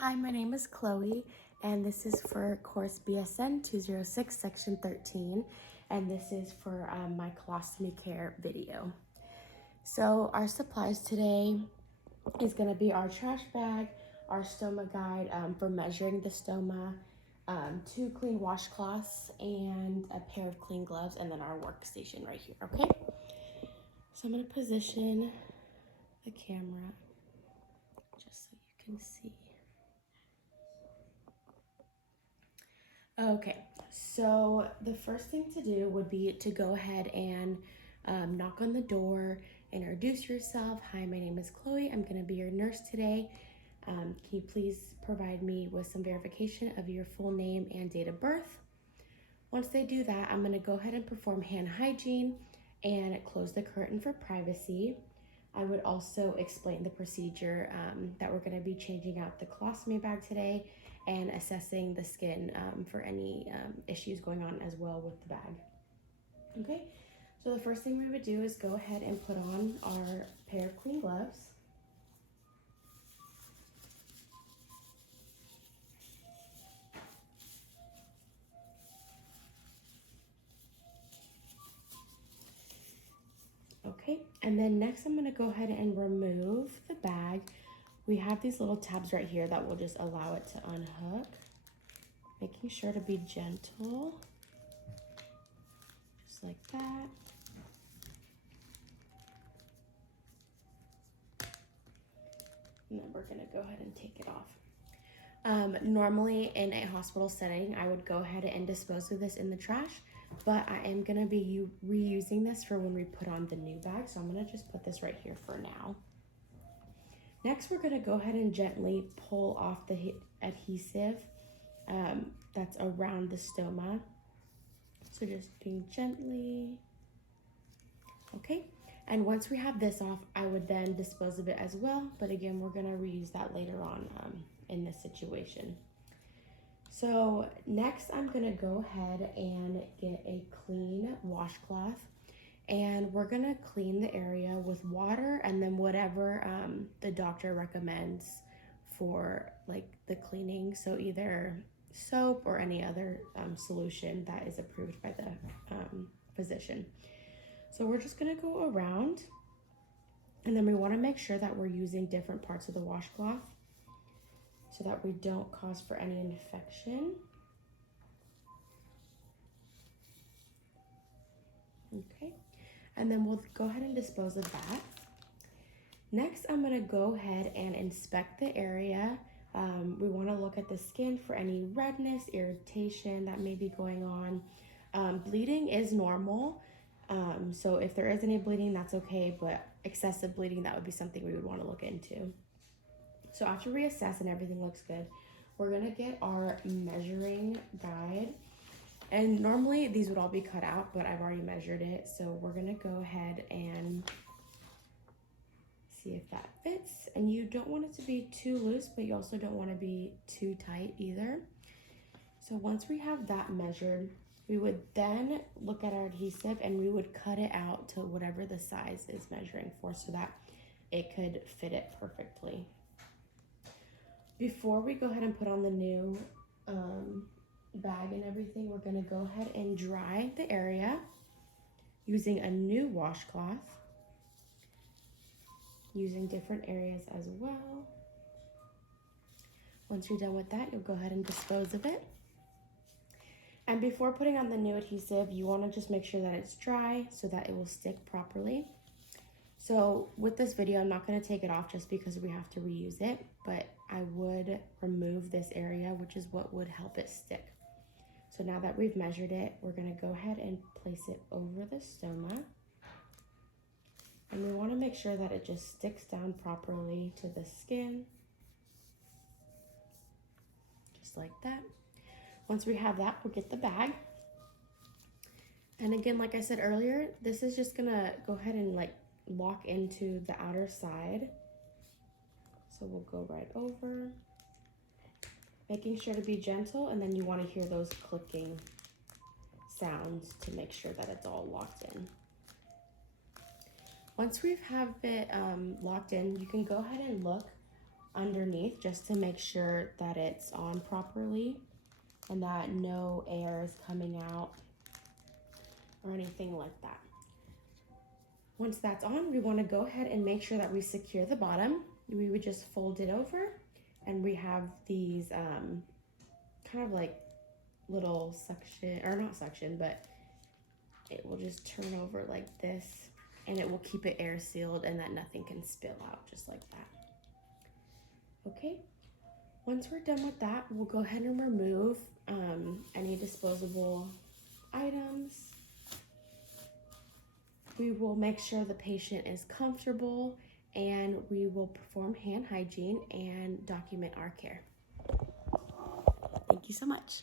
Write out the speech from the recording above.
Hi, my name is Chloe, and this is for course BSN 206, section 13, and this is for my colostomy care video. So our supplies today is going to be our trash bag, our stoma guide for measuring the stoma, 2 clean washcloths, and a pair of clean gloves, and then our workstation right here, okay? So I'm going to position the camera just so you can see. Okay, so the first thing to do would be to go ahead and knock on the door, introduce yourself. Hi, my name is Chloe. I'm going to be your nurse today. Can you please provide me with some verification of your full name and date of birth? Once they do that, I'm going to go ahead and perform hand hygiene and close the curtain for privacy. I would also explain the procedure that we're going to be changing out the colostomy bag today and assessing the skin for any issues going on as well with the bag. Okay, so the first thing we would do is go ahead and put on our pair of clean gloves. Okay, and then next I'm going to go ahead and remove the bag. We have these little tabs right here that will just allow it to unhook. Making sure to be gentle, just like that. And then we're gonna go ahead and take it off. Normally in a hospital setting, I would go ahead and dispose of this in the trash, but I am gonna be reusing this for when we put on the new bag. So I'm gonna just put this right here for now. Next, we're gonna go ahead and gently pull off the adhesive that's around the stoma. So just doing gently. Okay, and once we have this off, I would then dispose of it as well. But again, we're gonna reuse that later on in this situation. So next, I'm gonna go ahead and get a clean washcloth, and we're gonna clean the area with water and then whatever the doctor recommends for like the cleaning. So either soap or any other solution that is approved by the physician. So we're just gonna go around, and then we wanna make sure that we're using different parts of the washcloth so that we don't cause for any infection. Okay, and then we'll go ahead and dispose of that. Next, I'm gonna go ahead and inspect the area. We wanna look at the skin for any redness, irritation that may be going on. Bleeding is normal. So if there is any bleeding, that's okay, but excessive bleeding, that would be something we would want to look into. So after we assess and everything looks good, we're gonna get our measuring guide. And normally these would all be cut out, but I've already measured it. So we're gonna go ahead and see if that fits. And you don't want it to be too loose, but you also don't want to be too tight either. So once we have that measured, we would then look at our adhesive and we would cut it out to whatever the size is measuring for so that it could fit it perfectly. Before we go ahead and put on the new bag and everything, we're gonna go ahead and dry the area using a new washcloth, using different areas as well. Once you're done with that, you'll go ahead and dispose of it. And before putting on the new adhesive, you want to just make sure that it's dry so that it will stick properly. So with this video, I'm not going to take it off just because we have to reuse it, but I would remove this area, which is what would help it stick. So now that we've measured it, we're going to go ahead and place it over the stoma. And we want to make sure that it just sticks down properly to the skin. Just like that. Once we have that, we'll get the bag. And again, like I said earlier, this is just gonna go ahead and like lock into the outer side. So we'll go right over, making sure to be gentle, and then you wanna hear those clicking sounds to make sure that it's all locked in. Once we have it locked in, you can go ahead and look underneath just to make sure that it's on properly and that no air is coming out or anything like that. Once that's on, we want to go ahead and make sure that we secure the bottom. We would just fold it over, and we have these kind of like little suction, or not suction, but it will just turn over like this, and it will keep it air sealed and that nothing can spill out, just like that. Okay, once we're done with that, we'll go ahead and remove any disposable items. We will make sure the patient is comfortable, and we will perform hand hygiene and document our care. Thank you so much.